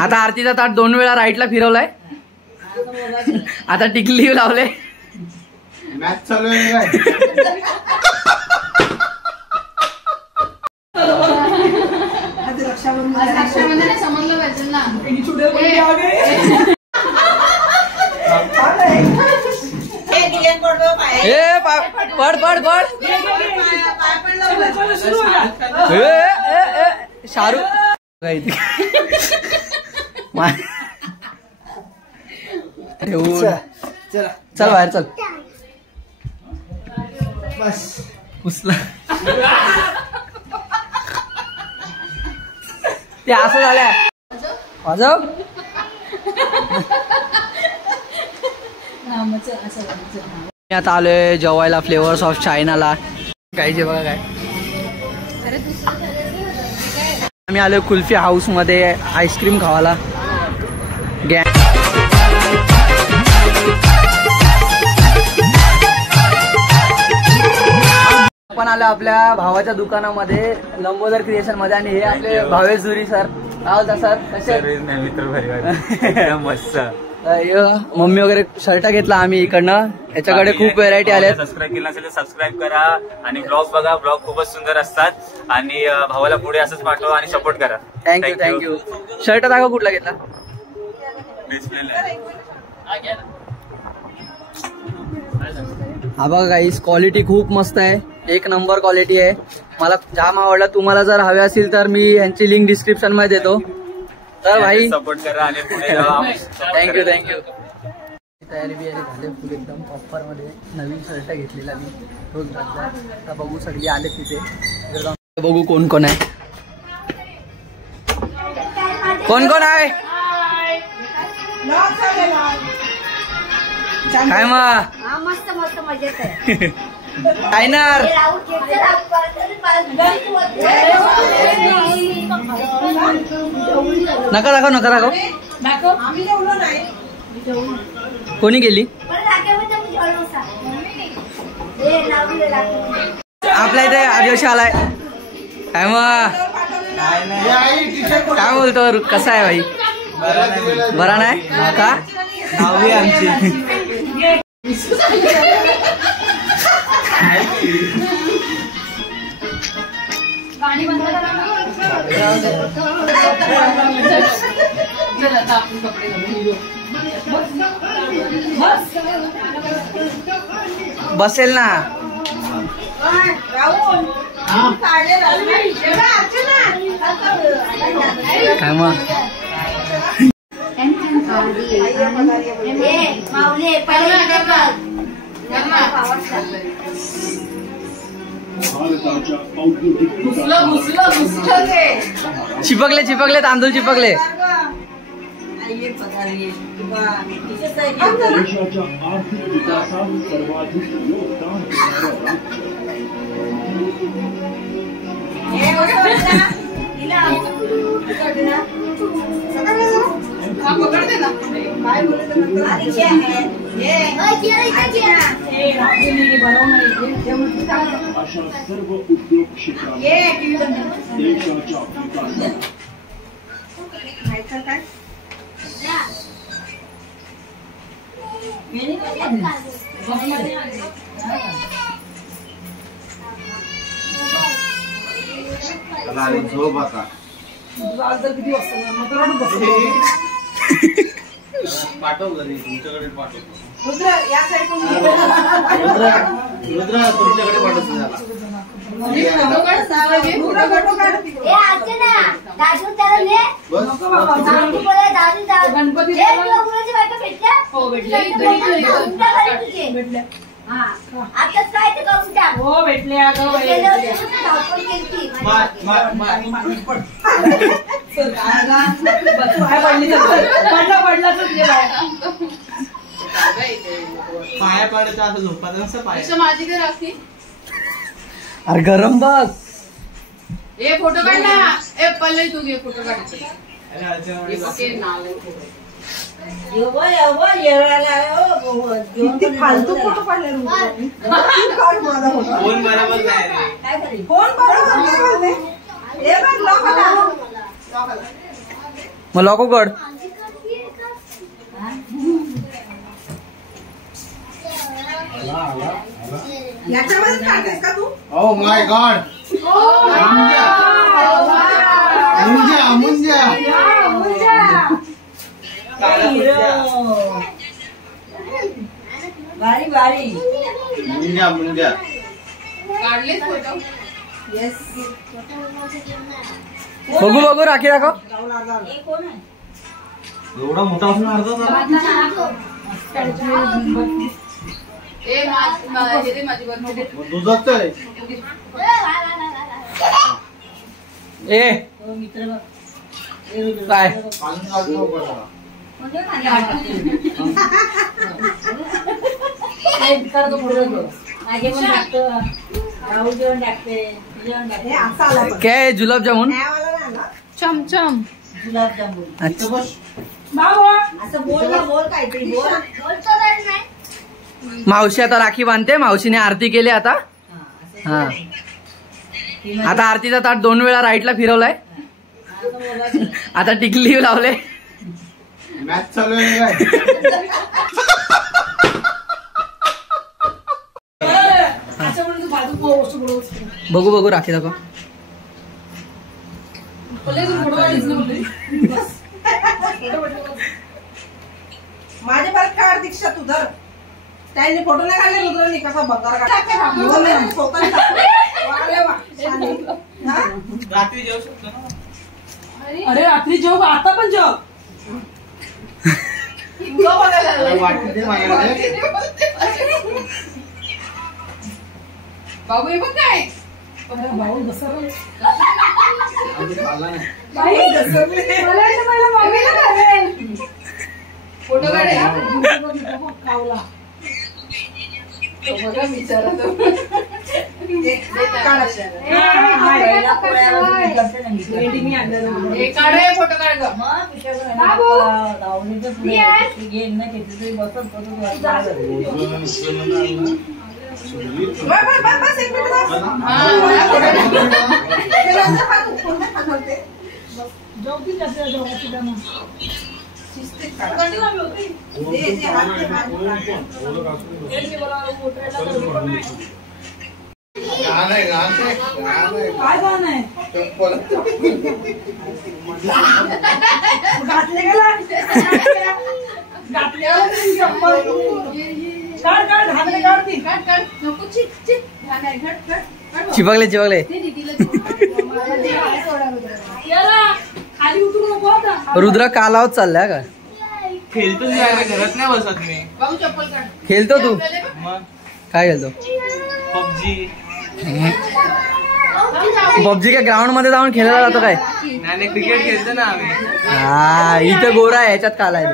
आता आरतीचा ताट 2 वेळा राईटला फिरवलाय. आता टिकली लावले. मॅच चालू आहे काय? रक्षाबंधन समजलं पाहिजे ना. पड पड पड. शाहरुख चल बाहेर चल. बस पुसला ते असं झालं. वाजव. आता आलोय जेवायला फ्लेवर्स ऑफ चायनाला. काय जे बघा काय आम्ही आलोय कुल्फी हाऊस मध्ये आईस्क्रीम खावायला. आपण आलो आपल्या भावाच्या दुकानामध्ये लंबोदर क्रिएशन मध्ये आणि हे आपले भावेश जुरी सर. आवडता सर कसे मित्र मस्त. मम्मी वगैरे शर्ट घेतला आम्ही इकडनं. याच्याकडे खूप व्हेरायटी आल्या. सबस्क्राईब केला असेल तर सबस्क्राईब करा आणि ब्लॉग बघा. ब्लॉग खूपच सुंदर असतात आणि भावाला पुढे असंच पाठवा आणि सपोर्ट करा. Thank you thank you. शर्ट दाखव कुठला घेतला. हा बघा गाईस क्वालिटी खूप मस्त आहे. 1 नंबर क्वालिटी आहे. मला जाम आवडला. तुम्हाला जर हवे असतील तर मी यांची लिंक डिस्क्रिप्शन मध्ये देतो. तर भाई सपोर्ट करा आणि थँक्यू थँक्यू. तयारी बियारी झाली फुल एकदम प्रॉपर मध्ये. नवीन शर्ट घेतलेला मी रोज घातला. आता बघू सगळी आले तिथे. बघू कोण कोण आहे. कोण कोण आहे काय मग. मस्त मस्त मजेत आहे. काय ना नका दाखव नका दाखव. कोणी गेली. आपल्या इथे आदिवासी आलाय. काय मग काय बोलतो. कसा आहे भाई. बरा नाही का. नावी आमची गाणी बंद करा. बसेल ना. काय मग चिपकले चिपकले तांदूळ चिपकले. सर्व उद्योग क्षेत्रात झोप आता. पाठव घरी तुमच्याकडे पाठवतो. रुद्रा तुमच्याकडे पाठवतो झाला. पाया पाडायचं असं झोपायचं असं पाया. माझी घर असती. अरे गरम बघ. ए फोटो काढ ना. ए पल्ले तू घे फोटो काढ. किती फालतू फोटो काढले. फोन बरोबर नाही. फोन बरोबर नाही. मग लॉक उघड. Oh my God. मुंजा काढले फोटो. बघू बघू राखी दाखव. एवढा मोठा असून अर्धा माझी बर्थडे. दुधाच आहे. ए काय काय जुलाबजामुन चमचम. मावशी आता राखी बांधते. मावशीने आरती केली आता. हा आता आरतीचा ताट 2 वेळा राईटला फिरवलाय. आता टिकली लावले. मॅच चालू आहे काय. बघू बघू राखी दाखव. माझे परत काढ दीक्षा तू धर. त्यांनी फोटो नाही काढले रुद्रांनी कसा बंगार रात्री जेवू शकतो ना. अरे रात्री जेव आता पण जेव. वाटते माझ्याकडे. बाबू हे बघ काय. भाऊ घसरले. फोटो काढे. खावला बघा विचारत. काढे फोटो काढ ग. काय गाणं आहे घातले गेला. घातले चप्पल काढ काढ घातले काढ ती. काढ काढ नको. चिक चिक. घाण घट घट. चिपकले चिपकले. खाली उतरू नको आता. रुद्र कालावत चाललाय का. खेळतोच नाही घरात नाही बसत मी. बाबू चप्पल काढ. खेळतो तू. मग काय खेळतो. पबजी. पबजी काय ग्राउंड मध्ये जाऊन खेळायला जातो काय. नाही क्रिकेट खेळतो ना आम्ही. हा इथं गोरा आहे ह्याच्यात काला आहे.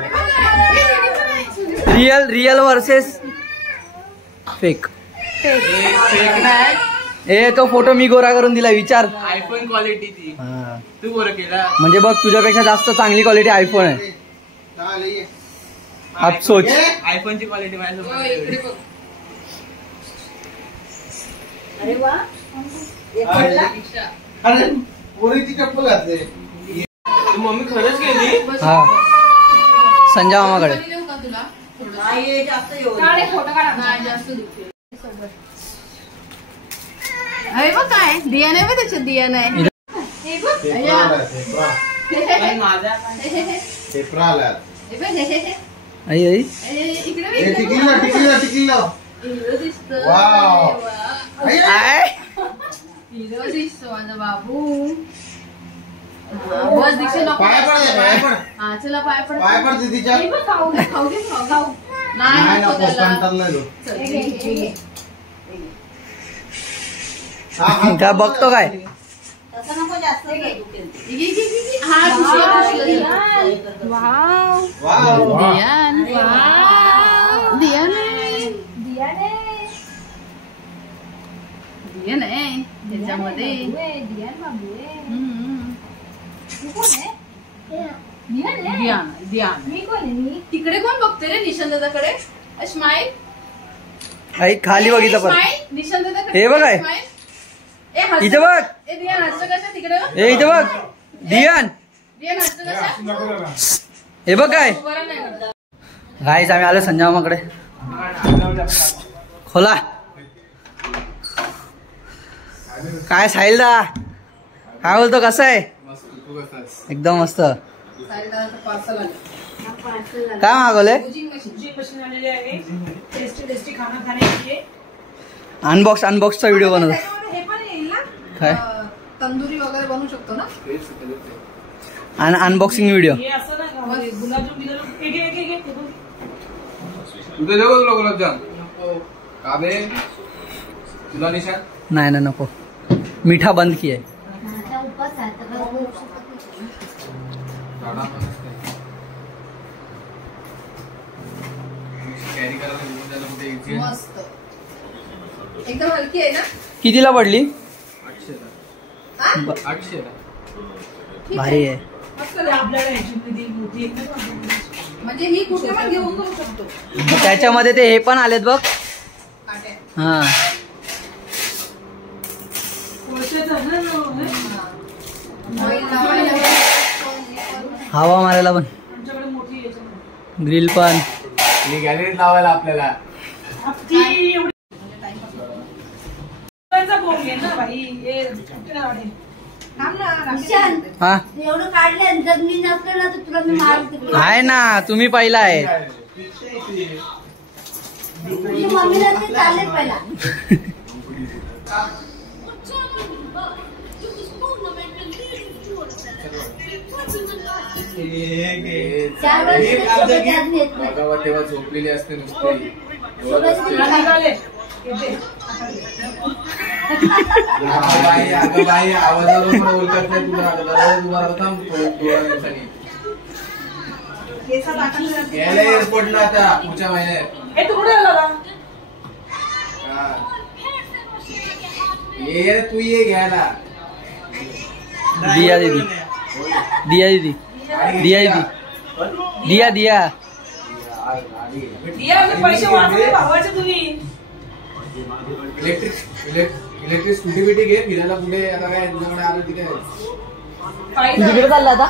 Real versus fake. फेक नाही. ए तो फोटो मी गोरा करून दिला. विचार. आयफोन क्वालिटी ती. हा. तू गोरा केला. म्हणजे बघ तुझ्यापेक्षा जास्त चांगली क्वालिटी आयफोन आहे. अब सोच. आयफोनची क्वालिटी माझ्यासोबत. इकडे बघ. अरे वा. अरे पोरीची चप्पल घातली. तू मम्मी खरंच गेली. हा संजय मामाकडे. देऊ का तुला. नाही जास्त येऊ. फोटो काढ. नाही जास्त दुखते. अरे बघ काय दिया नाही. त्याच्यात दिया नाही. हे बघ. माझा पेपर आला. आई आई इकडे टिकलीला. हिरो दिसतो. वाव. हिरो दिसतो माझा बाबू. बस दीक्षा नको. पाय पड. हा चला पाय पड. पाय पड दीदीच्या. खाऊ दे खाऊ दे खाऊ. नाही नको त्याला. काय बघतो काय. तसं नको जास्त. हा वाव. दियान. दियान दियान आहे त्याच्यामध्ये. तिकडे कोण बघते रे. निशांत दादाकडे. स्माईल. आई खाली बघितलं पण. निशांत दादाकडे. हे बघ आहे. इथे बघ. दियान हसतं कसं तिकडे. ए इथे बघ. दियान हे बघ काय गाईस, आम्ही आलो संजय मामाकडे. खोला काय साहिलदा, काय बोलतो, कसं आहे? एकदम मस्त. काय मागवले? अनबॉक्सचा व्हिडिओ बनवतो. काय तंदुरी वगैरे बनवू शकतो ना. Unboxing video. नाही ना, नको. मीठा बंद की आहे. मस्त एकदम हलकी आहे ना. कितीला पडली? 800. भारी आहे. म्हणजे ही कुठे पण घेऊन जाऊ शकतो. त्याच्यामध्ये ते हे पण आलेत बघ. हा हवा मारायला पण, ग्रिल पण. गॅलरीत लावायला आपल्याला. हा एवढं काढलं जर मी नसलं ना तर तुला मी मारते. आहे ना, तुम्ही पहिला आहे. तुझी मम्मीला ते चालेल पहिला. चार वर्ष तेव्हा झोपलेली असते नुसती. बाई आवाजावर पण ओळखत नाही तुला. गेला एअरपोर्टला आता पुढच्या महिन्यात. ये तू ये घ्यायला. दिया दीदी, दिया दीदी, दिया दीदी, दिया दिया. पैसे वाचले भावाचे तुम्ही. इलेक्ट्रिक स्कूटी बिटी घे फिरायला पुढे. आता काय तुझ्याकडे आलं तिथे तिकडे चालला आता.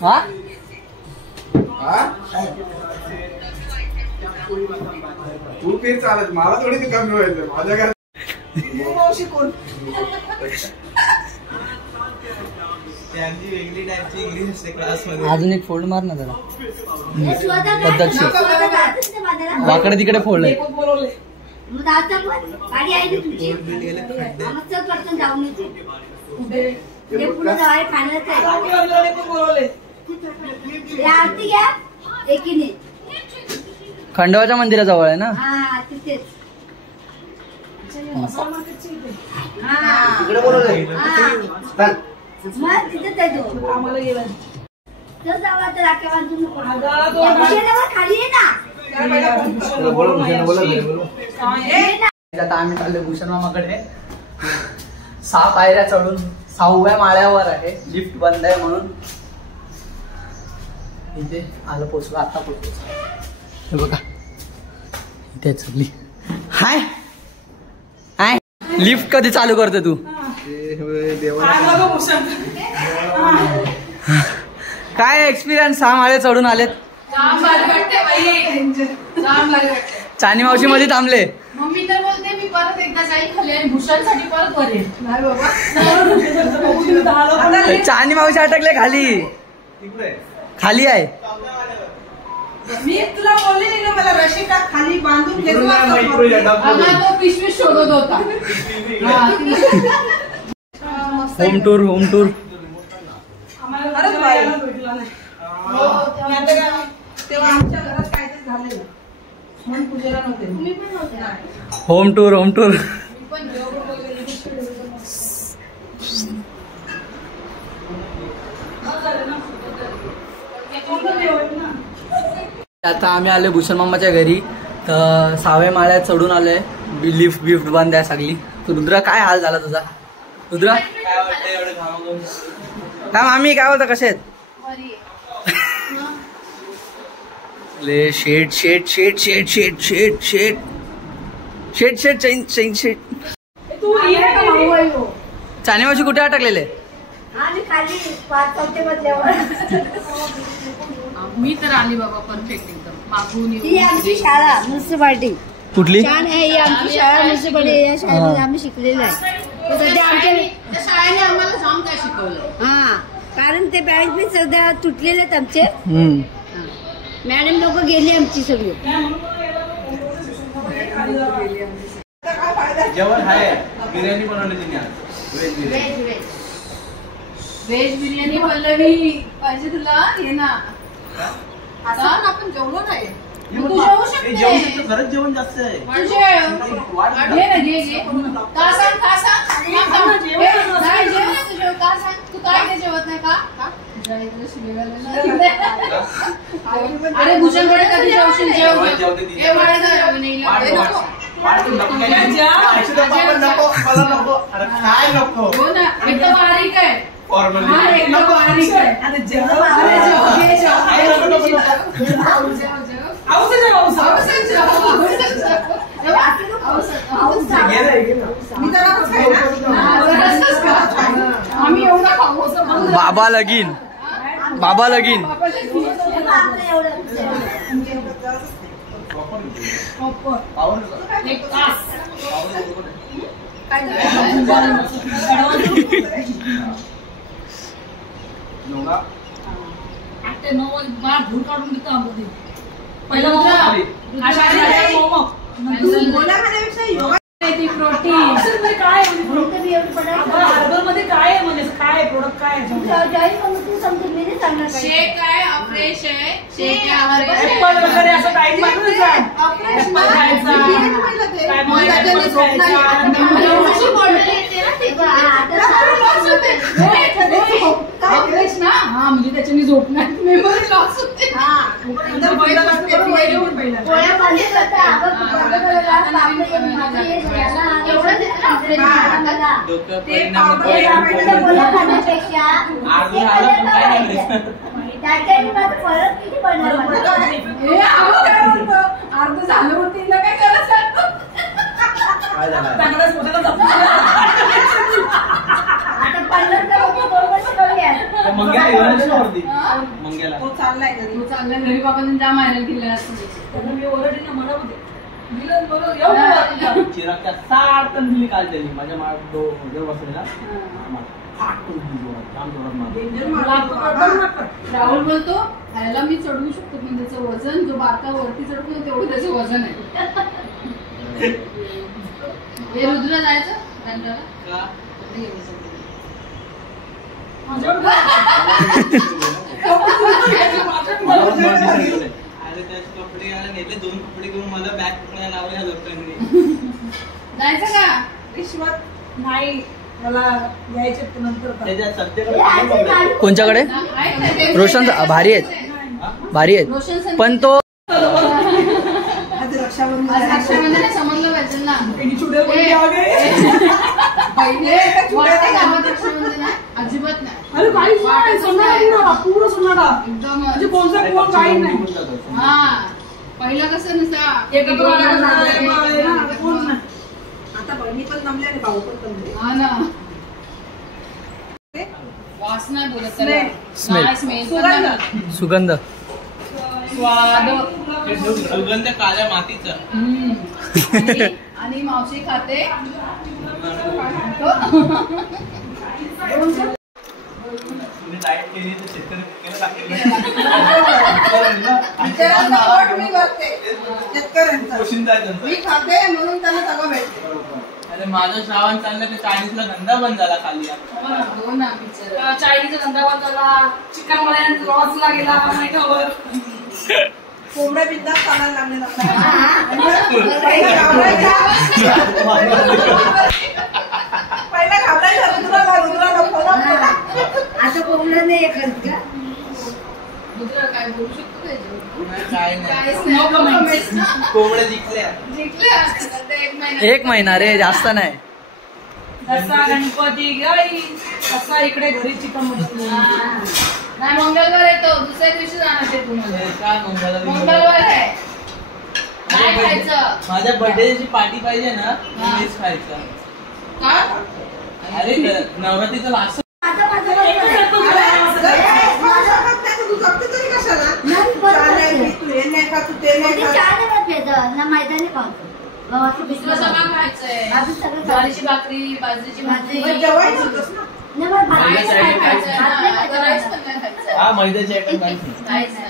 हा तू फिर चालत, मला थोडी ते कमी व्हायचं. माझ्या घरात वेगळी टाईपची इंग्लिश असते क्लासमध्ये. अजून एक फोल्ड मार ना जरा पद्धतशीर. वाकडे तिकडे फोल्ड आहे. गाडी आहे तुमची पटकन जाऊन येते. पुढे जाय खाण्याचं आरती घ्या एकीने. खंडोबाच्या मंदिराजवळ आहे ना. हा तिथेच. मग तिथेच आहे तो. आम्हाला गेला तर जाऊ आता राख्या बांधून खाली आहे ना. आता आम्ही चाललो भूषण मामाकडे. 6 पायऱ्या चढून 6व्या माळ्यावर आहे. लिफ्ट बंद आहे म्हणून इथे आलं, पोचलो. आता पोचलो. हे बघा इथे चढली. हाय हाय, लिफ्ट कधी चालू करते तू? काय एक्सपिरियन्स? 6 माळे चढून आलेत. चानी मावशी मध्ये थांबले. मम्मी तर बोलते मी परत एकदा जाईल खाली आणि भूषणसाठी परत वर येईल. नाही बाबा, चानी मावशी अटकले खाली. खाली आहे. मी तुला बोलले नाही ना, मला रशी टाक खाली बांधून घेतो. तो पिशवी शोधत होता. Home tour, home tour. तेव्हा आमच्या घरात काय ते झालेलं म्हणून पूजेला नव्हते. तुम्ही पण नव्हते. Home tour, home tour. आता आम्ही आलो भूषण मामाच्या घरी. तर 6व्या माळ्यात चढून आलोय. लिफ्ट बिफ्ट बंद आहे सगळी. तर रुद्रा, काय हाल झाला तुझा? रुद्रा काय मामी काय होतं? कसे आहेत? ले शेट शेट शेट शेट शेट शेट शेट शेट शेट चैन चैन शेट. चानी मावशी कुठे अटकलेले? आणि खाली 5 चौथे मजल्यावर. मी तर आली बाबा परफेक्ट एकदम मागून ही आमची शाळा म्युन्सिपाल्टी. कुठली? छान आहे ही आमची शाळा म्युन्सिपाल्टी. या शाळेमध्ये आम्ही शिकलेलो आहे. सध्या आमच्या त्या शाळेने आम्हाला जाम काय शिकवलं. हा, कारण ते बँक बी सध्या तुटलेले आहेत आमचे. मॅडम लोक गेली आमची सगळी. जेवण आहे, बिर्याणी बनवली तिने आज. व्हेज बिर्याणी पल्लवी पाहिजे तुला. ये ना आता आपण जेवलो नाही. तू जेवू शकते. खरंच जेवण जास्त आहे. तुझे घे ना घे. का सांग का सांग. नाही जेवण तुझे का सांग. तू काय नाही जेवत नाही का. अरे भूषणकडे कधी जेवशील. जेव हे काय नको. हो ना एकदम बारीक आहे. एकदम बारीक आहे. आम्ही एवढा खाऊ. बाबा लगीन. बाबा लगीन. एक तास काय धूर काढून देतो आम्ही. पहिला प्रोटीन काय मध्ये काय आहे. म्हणजे काय प्रोडक्ट काय शेक आहे. फ्रेश आहे. शेक ऍपल वगैरे असं टाईप ना. हा म्हणजे त्याच्याने झोपणार. मेमरी लॉस होते. अर्ध झालं होती ना काय करायचं. चाललाय घरी बाबांनी जा मारायला गेला. मी ओरडली ना मला चिरागच्या 7 टन दिली काल त्यांनी माझ्या बसलेला. राहुल बोलतो ह्याला मी चढवू शकतो पण त्याचं वजन जो बारका वरती चढतो तेवढं त्याचं वजन आहे. हे रुद्र जायचं रंगाला. अरे त्याचे कपडे नेले 2 कपडे घेऊन मला बॅग पकडायला लावल्या लोकांनी. जायचं का. रिश्वत नाही मला द्यायचे नंतर. कोणच्याकडे. रोशन भारी आहेत. भारी आहेत पण तो रक्षाबंधन समजलं पाहिजे ना. पहिले रक्षाबंधन अजिबात नाही. हा पहिला कसं नुसतं एकत्र. आता बहिणी पण जमले आणि भाऊ पण जमले. हा ना. वास नाही बोलत. स्मेल. सुगंध. स्वाद. सुगंध काळ्या मातीचा. आणि मावशी खाते. डाएट केली तर शेतकरी मी खाते म्हणून त्यांना सगळं भेटते. अरे माझं श्रावण चाललं की चायनीजला धंदा बंद झाला खाली. चायनीजचा धंदा बंद झाला. चिकन मध्ये लॉसला गेला महिन्यावर. कोंबड्या बिंदा चालायला लागले. पहिला घाबरायचा रुद्रा आता कोंबड्या नाही करत का. काय बोलू शकतो काय नाही. कोंबड्या जिंकल्या. 1 महिना रे जास्त नाही. जसा गणपती गाई तसा इकडे घरी चिकन बनवतो. नाही मंगळवार येतो. दुसऱ्या दिवशी जाणार ते तुम्हाला. मंगळवार आहे. काय खायचं. माझ्या बर्थडेची पार्टी पाहिजे ना. खायचं. का. अरे नवरात्रीचं लास्ट आता माझं तू जगते तरी कशाला ना मैदानी पाहतो गव्हाचं तुला पिठलं सगळं खायचंय अजून सगळं ज्वारीची भाकरी बाजरीची भाकरी जेवायच होतंस ना. नाही, मला भात नाही राईस खायचं. खायचंय भात नाही ना. खायचं राईस मला. पण नाही खायचंय. हा मैद्याची आयटम काहीच नाही. काहीच नाही.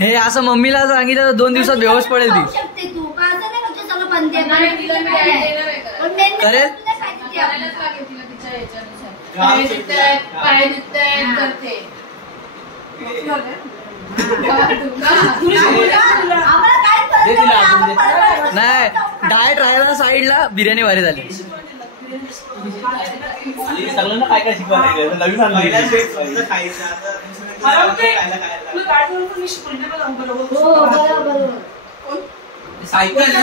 हे असं मम्मीला सांगितलं तर 2 दिवसात बेहोश पडेल ती. खाऊ शकते तू का असं नाही का तू सगळं बनते नाही, तिला मी काय नाही. देणार आहे करायला. पण main करेल? तुला खायचं ते आपण. करायलाच लागेल तिला तिच्या ह्याच्यानुसार. हा, पाय दुखतायत, पाय दुखतायत, हा. करते. आम्हाला काय कळत दे तिला नाही, अजून आपण दे. परत- नाही डाएट राहिला साईडला बिर्याणी भारी झाली. आणि सगळ्यांना काय काय शिकवायला लागलं. नवीन आणलं. पहिला शेत फक्त खायचं, आता दुसऱ्या खायला लागलं. हो, बरोबर. सायकल ना.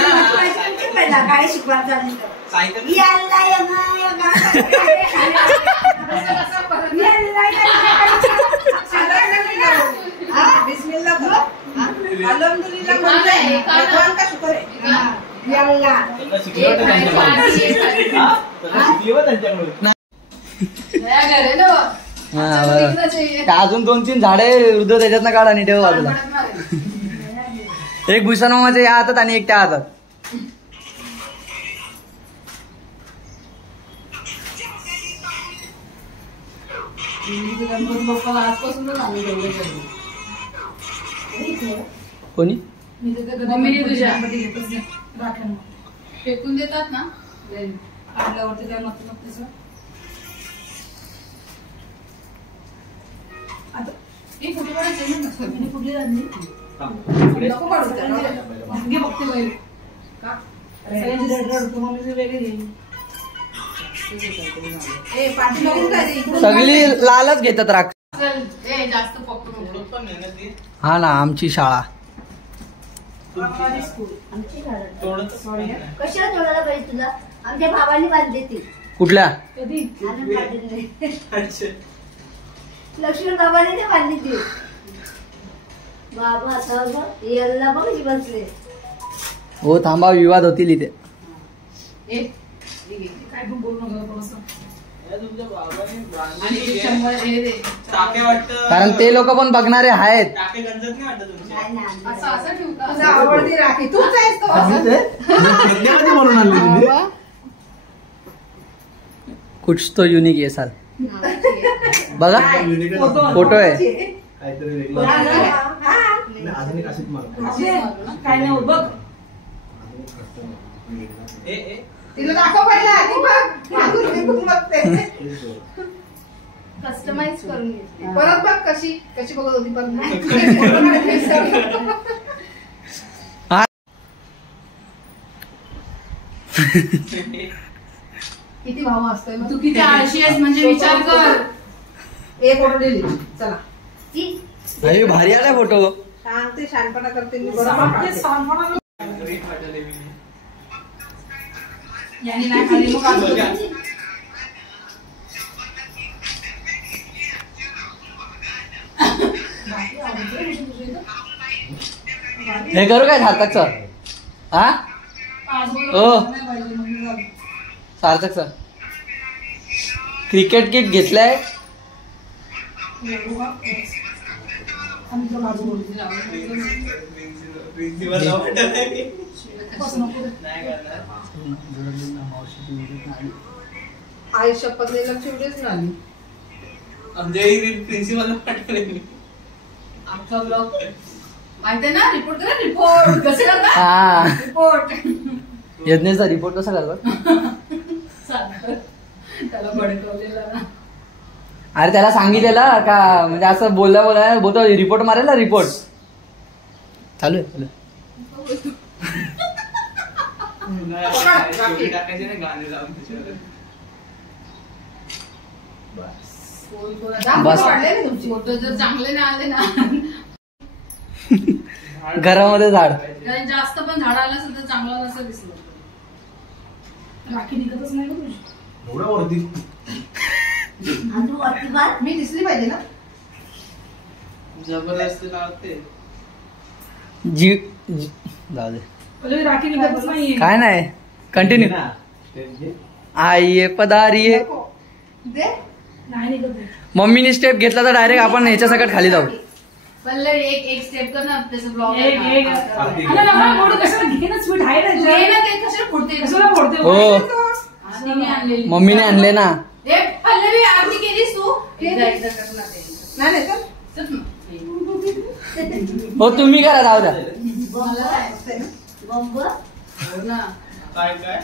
पहिला काय शिकवायचं आणि तर. सायकल याला यगा, यगा. याला हा, बिस्मिल्लाह करो. अल्हम्दुलिल्लाह म्हणते. भगवान का शुक्र आहे. याला. त्यांना शिकली होतं त्यांच्याकडून. हा? त्यांना शिकली होतं त्यांच्याकडून. नया घर आहे ना. हा, अच्छा, बरं. इकडंच आहे. त्या अजून 2-3 झाडे रुद्र त्याच्यातनं काढ आणि ठेव बाजूला. पडत नाही. एक भूषण मामाच्या या हातात आणि एक त्या हातात. पप्पाला आजपासूनच आम्ही जेवढे जेवलो. कोणी मम्मीने तुझ्या फेकून देतात ना काढल्यावरती काय मत तिचं हे फोटो काढायचे ना कुठली राहली नको काढू त्याला. घे बघते बैल का ए पाठी बघून काय रे? इकडून सगळी लालच घेतात राख. चल ए जास्त पकडू नको. पण मेहनत आहे. हा ना आमची शाळा. आमची घरात. थोडंच नाही. कशाला तोडायला पाहिजे तुला आमच्या भावाने बांधली ती कुठल्या आनंद पाटीलने. अच्छा. लक्ष्मण बाबाने नाही बांधली ती बाबा आता बघ याला बघ कशी बसले. हो थांबा विवाद होतील इथे. ए काय पण बोलू नका थोडंसं. या तुमच्या बाबाने बांधली आणि आहे. 100 हे दे टाके वाटतं. कारण ते लोक पण बघणारे आहेत. टाके गंजत नाही वाटत तुमचे. नाही ना असं असं ठेवता तुझा आवडती राखी तूच आहेस तो. कुछ तो युनिक आहे साल बघा फोटो आहे. काय नाही बघ ए ए तिला दाखव पहिला आधी बघ मागून तिकडून बघते. कस्टमाइज करून घेतली. परत बघ कशी कशी बघत होती परत किती भाव असतोय मग? तू किती आळशी आहेस म्हणजे विचार कर. एक ऑर्डर दिली चला ती अरे भारी आलाय फोटो. सांगते शानपणा करते मी बरोबर काढते. ग्रेट वाटले मी. यांनी नाही खाली मग आम्ही बघा. हे करू काय सार्थकचं हा हो सार्थकचं क्रिकेट किट घेतलंय. प्रिन्सिपल नाव वाटत नाही मी. नाही करणार. आई शपथ नाही लक्ष व्हिडिओच नाही आली. आमच्या प्रिन्सिपल पाठवले मी. आमचा ब्लॉग माहिती ना रिपोर्ट करा रिपोर्ट कसे करता हा रिपोर्ट यज्ञेशचा रिपोर्ट कसा करतात. त्याला भडकवलेला ना. अरे त्याला सांगितलेलं का म्हणजे असं बोलतो रिपोर्ट मारेल ना रिपोर्ट चालू आहे. स्टोरी टाकायची नाही गाणे लावून त्याच्यावर. बस. फोटो जर चांगले नाही आले ना घरामध्ये झाड. कारण जास्त पण झाड आलं असेल तर चांगलं नसं दिसलं. राखी निघतच नाही ना तुझी. आणि तू वरती बांध. मी दिसली पाहिजे ना. जबरदस्ती लावते. जाऊ दे राखी निघतच नाहीये. काय नाही कंटिन्यू. आइये पधारिये दे मम्मीने स्टेप घेतला तर डायरेक्ट आपण ह्याच्या सकट खाली जाऊ. पल्लवी एक स्टेप कर ना त्याचं ब्लॉग. हो मम्मीने आणले ना. पल्लवी आरती केलीस तू. हो तुम्ही करा जाऊ द्या. काय काय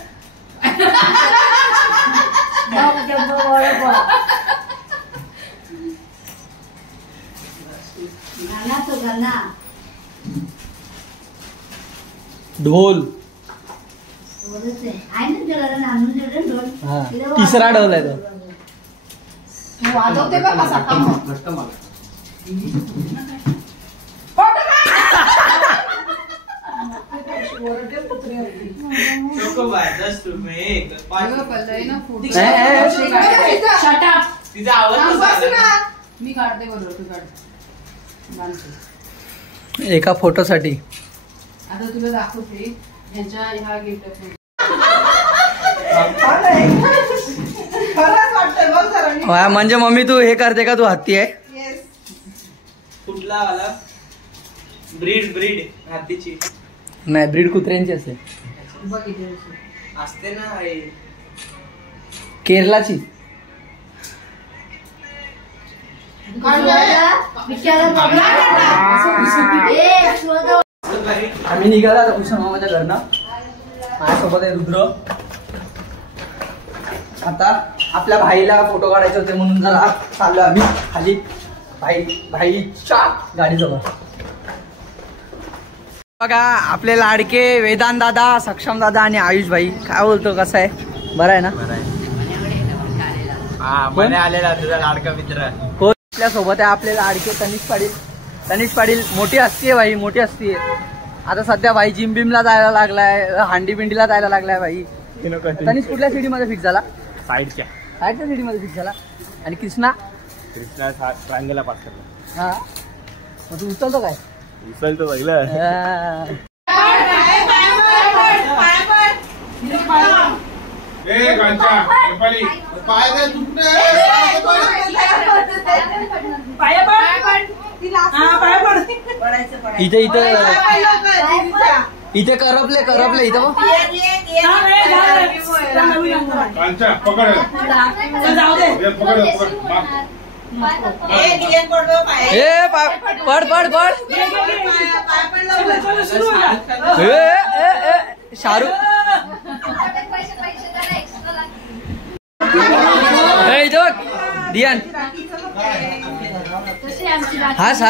ढोल तिसरा ढोल आहे तो. वाजवते बघा साता तिचा आवाज मी काढते बरोबर तू काढ. एका फोटोसाठी. आता तुला दाखवते ह्याच्या ह्या गिफ्ट. म्हणजे मम्मी तू हे करते का? तू हत्ती आहे? कुठला वाला? ब्रीड हत्तीची नाही ब्रीड कुत्र्यांची असते. असते ना केरलाची. आम्ही निघाला आता भूषण मामाच्या घरनं. माझ्यासोबत आहे रुद्र. आता आपल्या भाईला फोटो काढायचे होते म्हणून जरा चाललो आम्ही खाली भाईच्या गाडीजवळ. बघा आपले लाडके वेदांत दादा, सक्षम दादा आणि आयुष भाई. काय बोलतो, कसं आहे? बरं आहे ना? आलेला तुझा लाडका मित्र. हो आपल्या सोबत आहे आपले लाडके तनिष पाटील. मोठी हस्ती आहे भाई, मोठी हस्ती आहे. आता सध्या भाई जिम बिमला जायला लागलाय, हांडी बिंडीला जायला लागलाय भाई. तनिष कुठल्या सिटी मध्ये फिक्स झाला? साईडच्या सिटी मध्ये फिक्स झाला. आणि कृष्णा ट्रायंगलला पास करला. हा मग तू उचलतो काय? उचलतो बघलं. इथे करपले इथं. पड शाहरुख दियान हास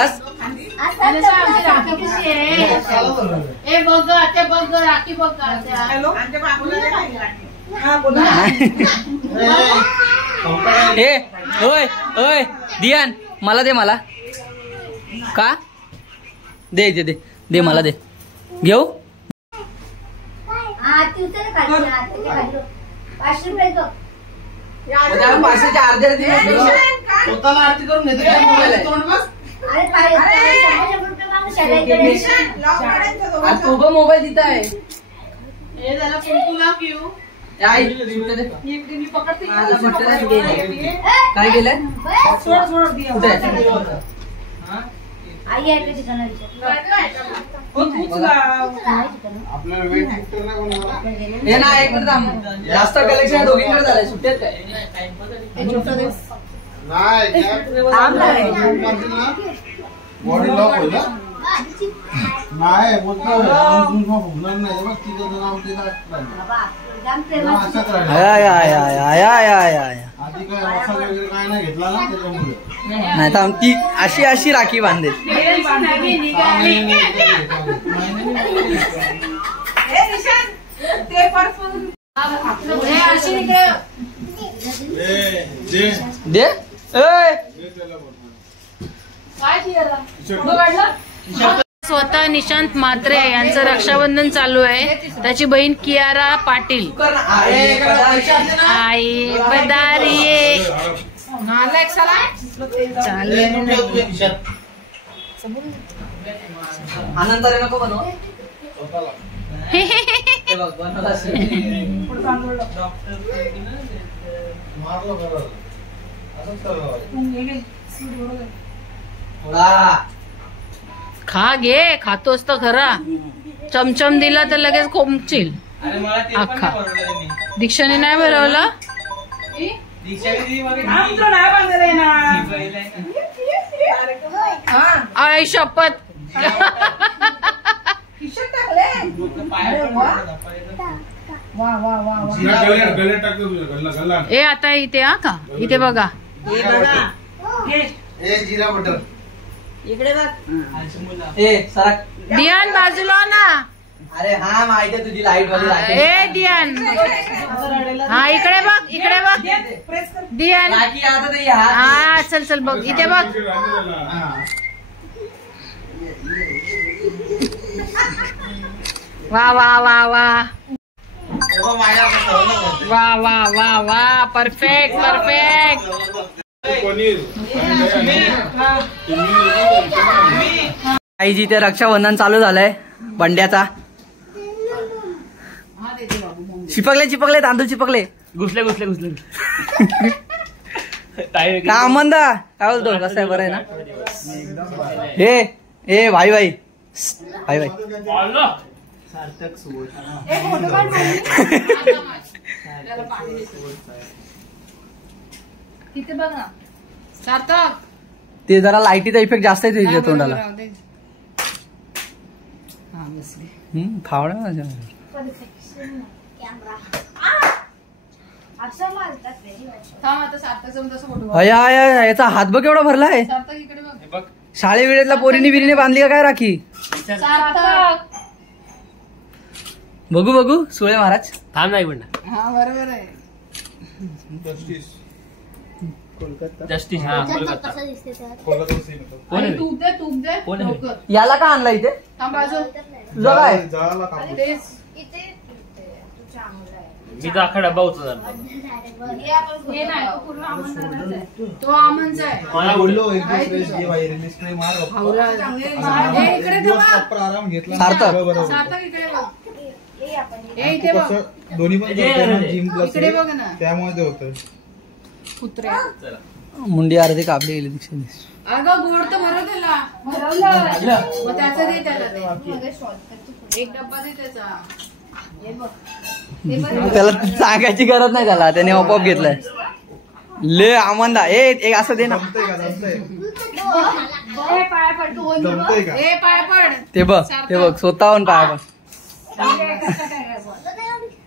बघ राखी बघ. ओय दियान मला मला का दे मला दे. घेऊ 500चे अर्धे स्वतःला आरती करून तो मोबाईल तिथं आहे. काय केलंय? हे ना एक मिनिट जास्त कलेक्शन दोघींकडे झालंय. सुट्ट्यात काय बॉडी लॉक होईल नाही होणार नाही. बस तिचं नाव आधी काय रसा वगैरे काय नाही घेतला ना त्याच्यामुळे. नाही तर ती अशी राखी बांधेल. दे स्वतः निशांत म्हात्रे यांचं रक्षाबंधन चालू आहे. त्याची बहीण कियारा पाटील. आई पदारी आनंदाने नको बनव. खा घे, खातोस तर खरा. चमचम दिला तर लगेच कोंबशील. अरे मला ते पण अख्खा. नाही बनवलं त्यांनी. दीक्षाने नाही भरवलं. दीक्षाने दिली मला घी. आमचं नाही बांधलंय ना. घी पहिलं आहे ना. हा आय शपथ. खिशात टाकले. पायात पण वा. पडलं, पायात. वा वा वा वा. जिरा गल्ल्यात टाकतो तुझ्या गल्ला ए आता इथे हा का इथे बघा. हे बघा. घे. ए जिरा बटर इकडे बघ. आमची मुलं. ए सरक. दियान बाजूला हो ना. अरे हा माहिती आहे तुझी लाईट वाली राखी. ए दियान हा इकडे बघ इकडे बघ प्रेस कर. दियान. राखी आता ते हात. हा चल चल बघ इथे बघ. वा वा वा वा वा वा वा वा परफेक्ट परफेक्ट. पनीर आई जिथे रक्षाबंधन चालू झालंय बंड्याचा. चिपकले चिपकले तांदूळ चिपकले. घुसले घुसले घुसले. का आमंदा काय बोलतो कसं आहे बरं आहे ना. ए भाई भाई भाई भाई. तिथे बघ ना सार्थक. ते जरा लाईटीचा इफेक्ट जास्त आहे तुझ्या तोंडाला. फावडा माझ्या. थांब आता सार्थक जमून तसं फोटो. अया अया याचा हात बघ एवढा भरलाय. सार्थक इकडे बघ. शाळे वेळेतला पोरीने बिरीने बांधली का काय राखी. सार्थक. बघू बघू सुळे महाराज. थांब नाही पण हा बरोबर आहे. जस्टिस हा कोलकाता. आणि तूप दे कोण आहे? लवकर. याला का आणला इथे थांब बाजू. तुझं काय. तेच. मी तर अख्खा डब्बा उचलणार. हे नाही तो पूर्ण आमंत्रणाचा आहे. तो आमनचा आहे. मला बोललो एक दिवस रेस घे बाई, रिलीज स्प्रे मार. हावरा. हे इकडे दे बघ. प्रॉपर आराम घेतला सार्थक. बरोबर. सार्थक इकडे बघ. हे इथे बघ. कसं दोन्ही पण करतोय ना, जिम प्लस इकडे बघ ना. त्यामुळे ते होतं. कुत्र्या. मुंडी अर्धी कापली गेली दीक्षाने. अगं गोड तर भरवला. मग त्याचा दे त्याला ते. एक डब्बा दे त्याचा. त्याला सांगायची गरज नाही त्याला त्याने आपोआप घेतलाय. ले आमंदा एक असं दे ना. जमतंय का जमतंय का ए पाय पड. ते बघ स्वतःहून पाया पण.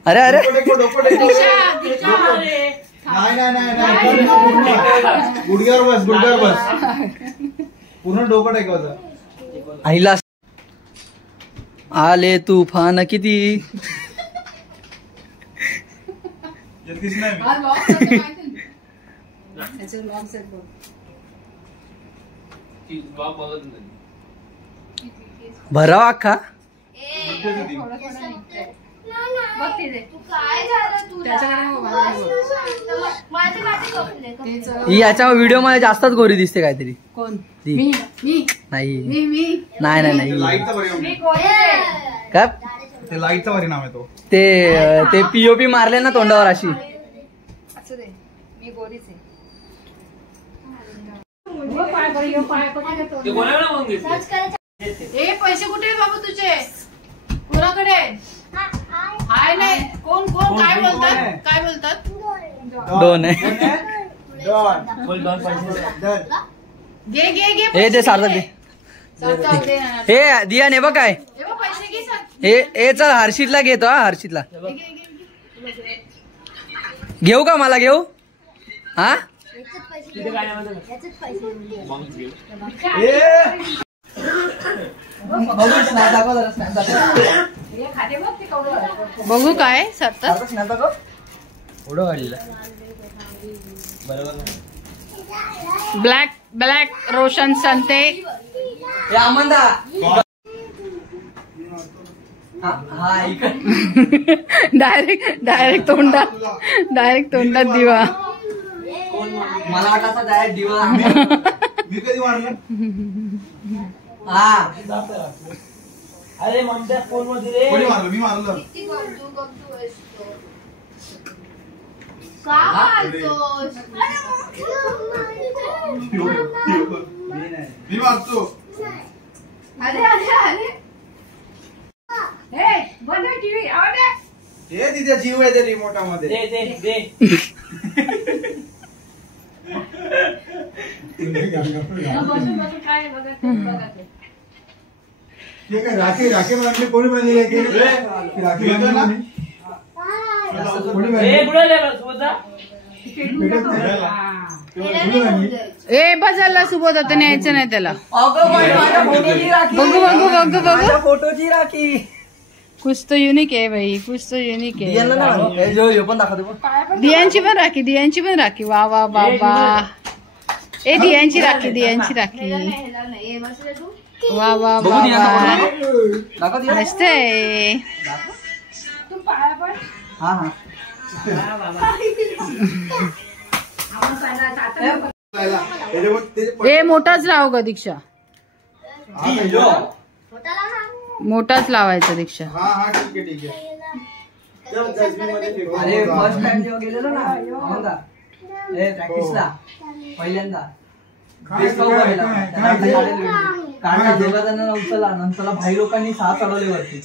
अरे अरे दीक्षा नाही पूर्ण गुडघ्यावर बस पूर्ण डोकं टेकवायचं. आईला आले तुफान किती. हा लॉक माहिती ना. त्याचे लॉक सेट बघ. भराव अख्खा. बघ तिथे. त्याच्याकडे बघ, तेच. ही याच्या व्हिडिओ मध्ये जास्तच गोरी दिसते काहीतरी. कोण. ती. मी नाही मी नाही लाईटचा परिणाम काय ते लाईटचा परिणाम आहे तो. ते पीओपी मारले ना तोंडावर अशी. असं दे. मी गोरीच आहे. ए पैसे कुठे आहे बाबू तुझे. कोणाकडे. हाय नाही. कोण काय बोलतात. दोन आहे. घे हे दे सार्थक दे. सार्थक दे ना. हे दिया ने बघ काय. ए बघ, पैसे घे सर. हे चल हर्षितला घेतो हा हर्षितला. घे. घेऊ का मला घेऊ हा. बघू काय सार्थक. ब्लॅक रोशन संते. आमंदा हा इकडे. डायरेक्ट तोंडात दिवा. मला वाटायचा डायरेक्ट दिवा. मी कधी मारलं. हा अरे ममत्या फोन मध्ये रे. कोणी मारलं मी मारलं. मी वाचतो. अरे अरे अरे हे बंद टीव्ही आवाज हे तिथे जीव आहे त्या रिमोटामध्ये. दे दे दे. बसून बसून काय बघा बघा ते. हे काय राखी राखी बांधली कोणी बांधली आहे की? राखी बांधली कोणी बांधली? ए कुठे गेला सुबोधा? ए बजारला सुबोध होतं न्यायचं नाही त्याला. अगं बाई, माझ्या फोटोची राखी. बघू बघू बघू बघू माझ्या फोटोची राखी. कुछ तो युनिक आहे भाई, कुछ तो युनिक दियांना आहे. नाही माहिती. हे जो हे पण दाखवते बघ. दियांची पण राखी, दियांची पण राखी. वा वा बाबा. ए दियांची राखी, दियांची राखी. वा वा बघू दियांना बाबा. फोटो. दाखव दिया. मस्त आहे. हा हा. ए मोठाच लाव ग दीक्षा, मोठाच लावायचा दीक्षा. हा हा ठीक आहे ठीक आहे. अरे फर्स्ट टाइम जेव्हा गेलेलो ना आम्हाला प्रॅक्टिसला पहिल्यांदा काढला दोघा जणांना उचलला, नंतरला भाई लोकांनी 6 चढवले वरती.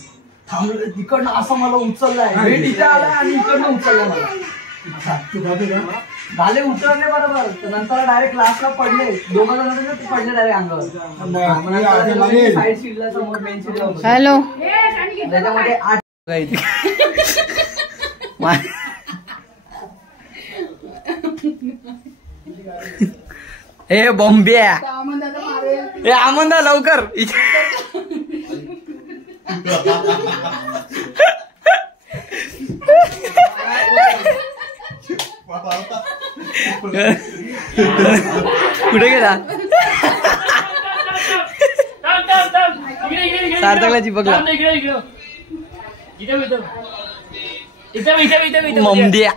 थांबलं तिकडनं असं मला उचललाय, वेट इथे आलाय आणि इकडनं उचललं मला. झाले उतरले बरोबर, तर नंतर डायरेक्ट लास्टला पडले. दोघा जण पडले डायरेक्ट अंगावर. साईड सीटला समोर मेन सीट. हॅलो त्याच्यामध्ये 8 हे बॉम्ब्या. हे आमंदा लवकर. कुठे गेला? सार्थकला चिपकला. ममद्या.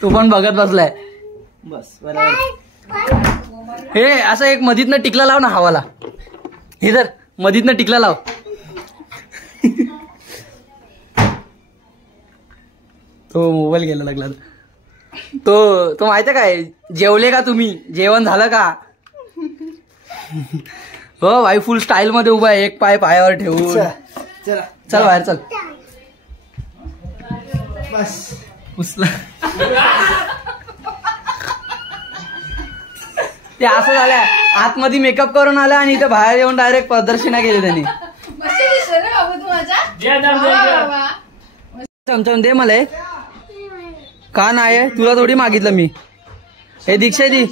तो पण बघत बसलाय. बस बरोबर. हे असं एक मधीतनं टिकला लाव ना हवाला. हे तर मधीतनं टिकला लाव. तो मोबाईल घ्यायला लागला. तो माहितीये काय, जेवले का तुम्ही, जेवण झालं का? हो भाई फुल स्टाईल मध्ये उभा आहे, एक पाय पायावर ठेवून. चल बाहेर चल. बस उचला. ते असं झालंय, आतमध्ये मेकअप करून आला आणि इथे बाहेर येऊन डायरेक्ट प्रदर्शना केली त्यांनी. चमचम दे मला. का नाही तुला थोडी मागितलं मी. हे दीक्षा दी,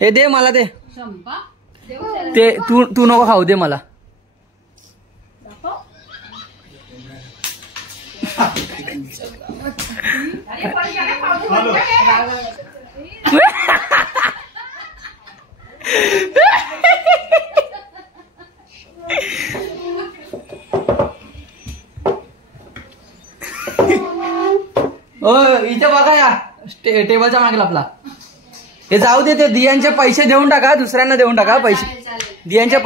हे दे मला. ते तू नको खाऊ, दे मला. ओ इथे बघा या टेबलच्या मागे आपला. हे जाऊ दे, ते दियांचे पैसे देऊन टाका, दुसऱ्यांना देऊन टाका पैसे. दियांचे ये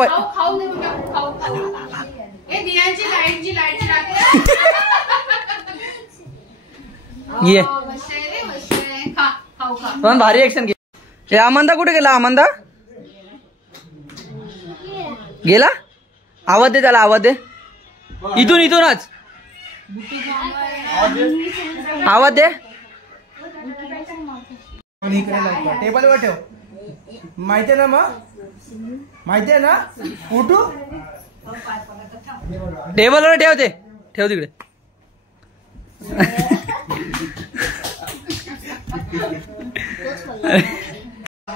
पण भारी ऍक्शन घे. हे आमंदा कुठे गेला? आमंदा गेला. आवाज दे त्याला, आवाज दे. इथूनच आवाज दे. टेबलवर ठेव. माहितीये ना मग, माहितीये ना फोटो टेबलवर ठेव. ते ठेव तिकडे.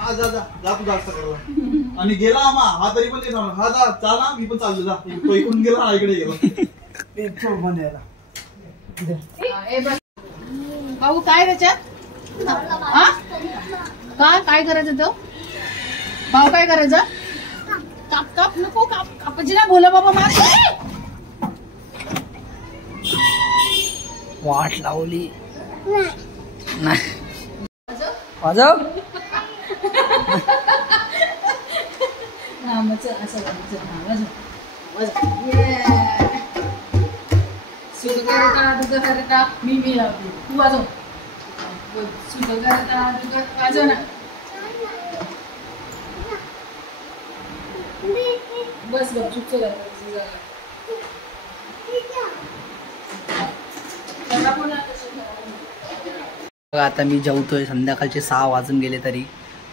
जा तू जास्त करू. आणि गेला आम्हा हा तरी पण ते हा जा चाला, मी पण चाललो. जा तो इकडून गेला, हा इकडे गेला. भाऊ काय त्याच्यात काय करायचं तो भाऊ? काय करायचं? काप काप नको, कापायची ना. बोला बाबा मार. वाट लावली नाही. वाजव. हा मग चल असं सुरगरता मी लावते तू वाजव सुरगरता वाजव ना बस गपचूप चला आता मी जेवतोय संध्याकाळचे 6 वाजून गेले तरी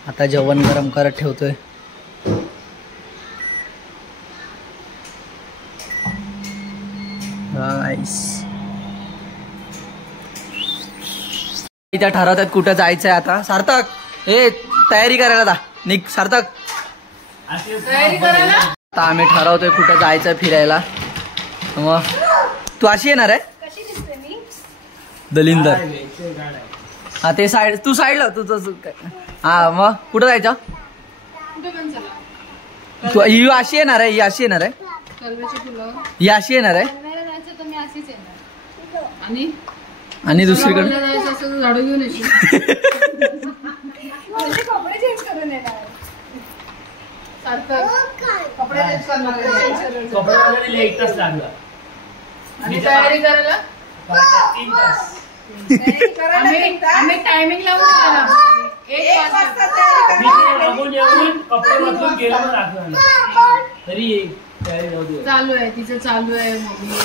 आता जेवण गरम करत ठेवतोय. इथे ठरवतात कुठं जायचंय आता. सार्थक हे तयारी करायला दा निघ सार्थक. आता आम्ही ठरवतोय कुठं जायचंय फिरायला. मग तू अशी येणार आहे दलिंदर. हा ते साईड तू साईडला तू हा मग कुठं जायचं तू. ही अशी येणार आहे ही अशी येणार आहे ही अशी येणार आहे आणि दुसरीकडे झाडू घेऊन येशील कपडे चेंज करून येणार कपडे चेंज करणार एक तास लागला आणि तयारी करायला 3 तास. आम्ही टायमिंग लावून कपडे बदलून गेलो तरी चालू आहे तिचं चालू आहे मम्मी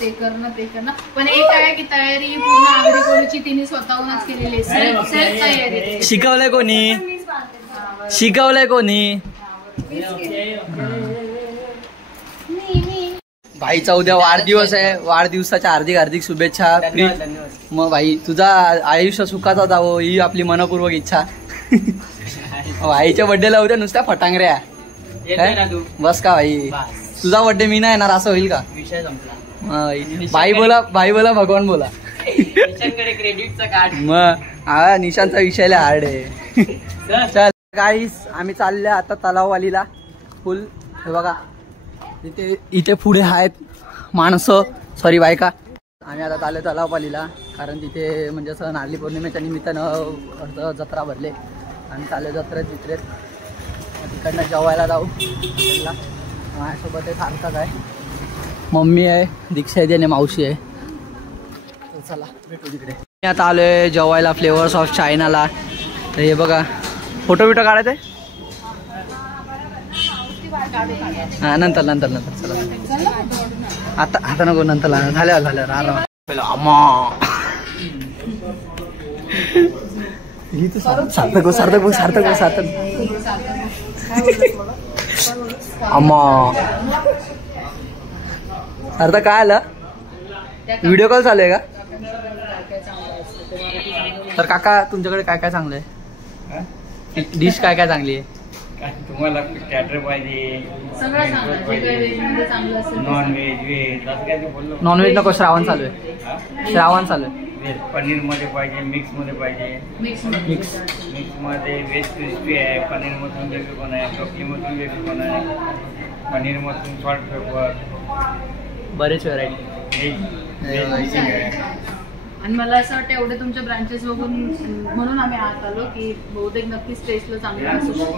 हे करणं ते करणं पण एक आहे की तयारी पूर्ण आगरी कोणीची तिने स्वतःहूनच केलेली सेल्फ तयारी. शिकवलंय कोणी शिकवलंय कोणी. भाईचा उद्या वाढदिवस आहे. वाढदिवसाच्या हार्दिक शुभेच्छा. मग भाई तुझा आयुष्य सुखाचा जावो ही आपली मनपूर्वक इच्छा. भाईच्या बर्थडेला उद्या नुसत्या फटांगऱ्या बस का भाई. तुझा बर्थडे मी नाही येणार असं होईल का. विषय संपला. भाई बोला भगवान बोला. क्रेडिटचा कार्ड मग हा निशांचा विषयला हार्ड आहे. चल गाईस आम्ही चालले आता तलाववालीला. फुल हे बघा इथे पुढे आहेत माणसं सॉरी बायका. आम्ही आता चाललो तलाववालीला कारण तिथे म्हणजे असं नारळी पौर्णिमेच्या निमित्तानं जत्रा भरले. आम्ही चाललो जत्रेत बित्रेत तिकडनं जेवायला जाऊ. माझ्यासोबत आहे सार्थक आहे मम्मी आहे दीक्षा आहे आणि मावशी आहे. चला भेटू तिकडे. मी आता आलोय जेवायला फ्लेवर्स ऑफ चायनाला. तर हे बघा फोटो बिटो काढायचे हा नंतर चला आता नको नंतर झाल्यावर आराम. सार्थक अम्मा सार्थक काय आलं व्हिडिओ कॉल चालू आहे का. तर काका तुमच्याकडे काय काय चांगलं आहे डिश काय काय चांगली आहे. तुम्हाला स्टार्टर पाहिजे नॉनव्हेज व्हेज असं काय ते बोललो. नॉनव्हेज नको श्रावण चालू आहे पनीर मध्ये पाहिजे मिक्स मध्ये पाहिजे मिक्स मध्ये व्हेज क्रिस्पी आहे पनीर मधून वेगळी पण आहे ब्रोकली मधून वेगळी पण आहे पनीर मधून सॉल्ट पेपर बरेच व्हरायटी. आणि मला असं वाटतं एवढे तुमच्या ब्रांचेस बघून म्हणून आम्ही आत आलो की बहुतेक नक्कीच टेस्टला चांगलं असू शकतो.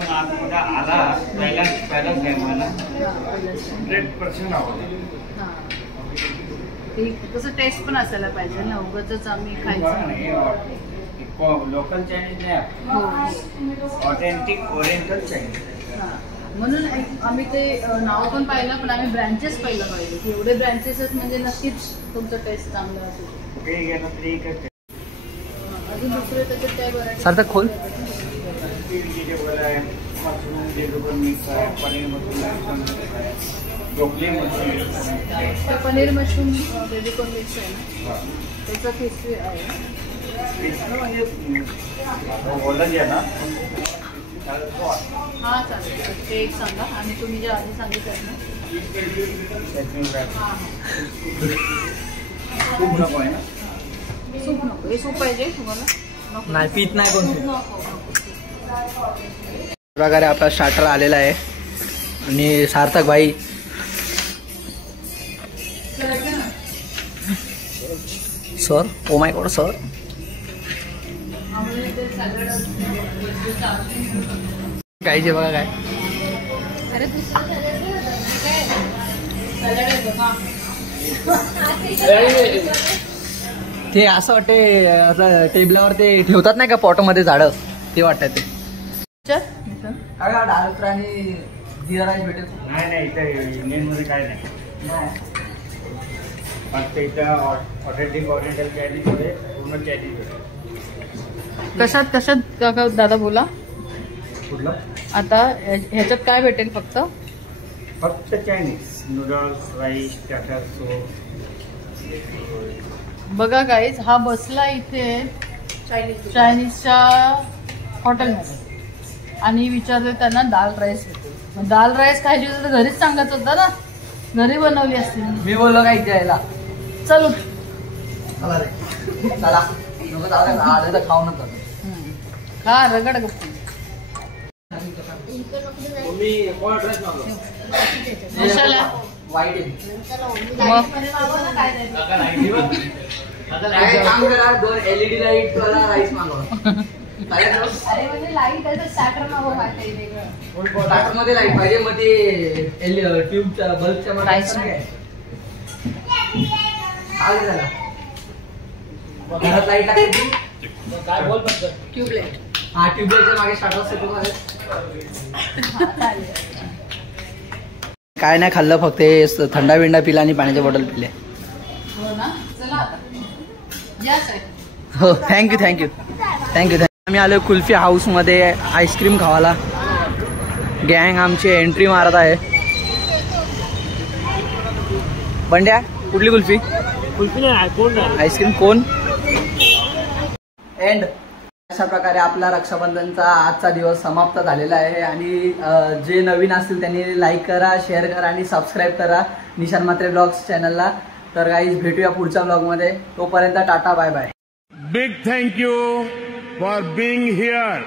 तसं टेस्ट पण असायला पाहिजे ना उगाच आम्ही खायचं लोकल चायनीज नाही ऑथेंटिक ओरिएंटल चायनीज. म्हणून आम्ही ते नाव पण पाहिलं पण आम्ही ब्रँचेस पाहिलं पाहिजे की एवढे ब्रँचेस आहेत म्हणजे नक्कीच तुमचं टेस्ट चांगलं असेल. अजून दुसरे त्याच्यात काय बरं सार्थक खोल पनीर मशरूम बेबीकॉर्न मिक्स आहे ना त्याचा क्रिस्पी आहे हा चालेल ते एक सांगा आणि तुम्ही जे आधी सांगितलं ना सूप नको हे सूप पाहिजे तुम्हाला नाही पीत नाही कोण प्रकारे आपला स्टार्टर आलेला आहे आणि सार्थक भाई sir oh my God sir काही जे बघा काय अरे ते असं वाटते टेबलावर ते ठेवतात नाही का पॉट मध्ये झाडं ते वाटत ते काय डाळ फ्राय आणि जिरा राईस भेटेल. नाही इथं युनियन मध्ये काय नाही. फक्त इथं ऑथेंटिक ओरिएंटल चायनीज मध्ये पूर्ण चायनीज भेटेल. कशात काका दादा बोला. कुठलं आता ह्याच्यात काय भेटेल? फक्त Chinese noodles rice Tata soup. बघा गाईज हा बसला इथे चायनीजच्या हॉटेलमध्ये आणि विचारले त्यांना दाल राईस भेटेल. दाल राईस खायची होती तर घरीच सांगत होता ना, घरी बनवली असती. मी बोललो काय द्यायला चल चला रे चला नको आलं तर खाऊ नका. खा रगड गप्पी. मसाला वाईट काम करा 2 LED लाईट वाला राईस मागवा. अरे म्हणजे लाईट आहे तर स्टार्टर स्टार्टर मध्ये लाईट पाहिजे मग ते ट्यूबच्या बल्बच्या राईस नाही झाला घरात लाईट लागते काय बोल ट्यूबलाईट. हा ट्यूबलाईटच्या मागे स्टार्टर असते. काय नाही खाल्लं फक्त थंडा बिंडा पिला आणि पाण्याच्या बॉटल पिले. हो ना चला आता या साहेब. हो थँक्यू. आम्ही आलो कुल्फी हाऊस मध्ये आईस्क्रीम खावायला. गँग आमची एंट्री मारत आहे. बंड्या कुठली कुल्फी? आईस्क्रीम कोण? एंड अशा प्रकारे आपला रक्षाबंधनचा आजचा दिवस समाप्त झालेला आहे. आणि जे नवीन असतील त्यांनी लाईक करा, शेअर करा आणि सबस्क्राईब करा निशान म्हात्रे ब्लॉग्स चॅनलला. तर गाईज भेटूया पुढच्या ब्लॉगमध्ये. तोपर्यंत tata bye bye. Big thank you for being here.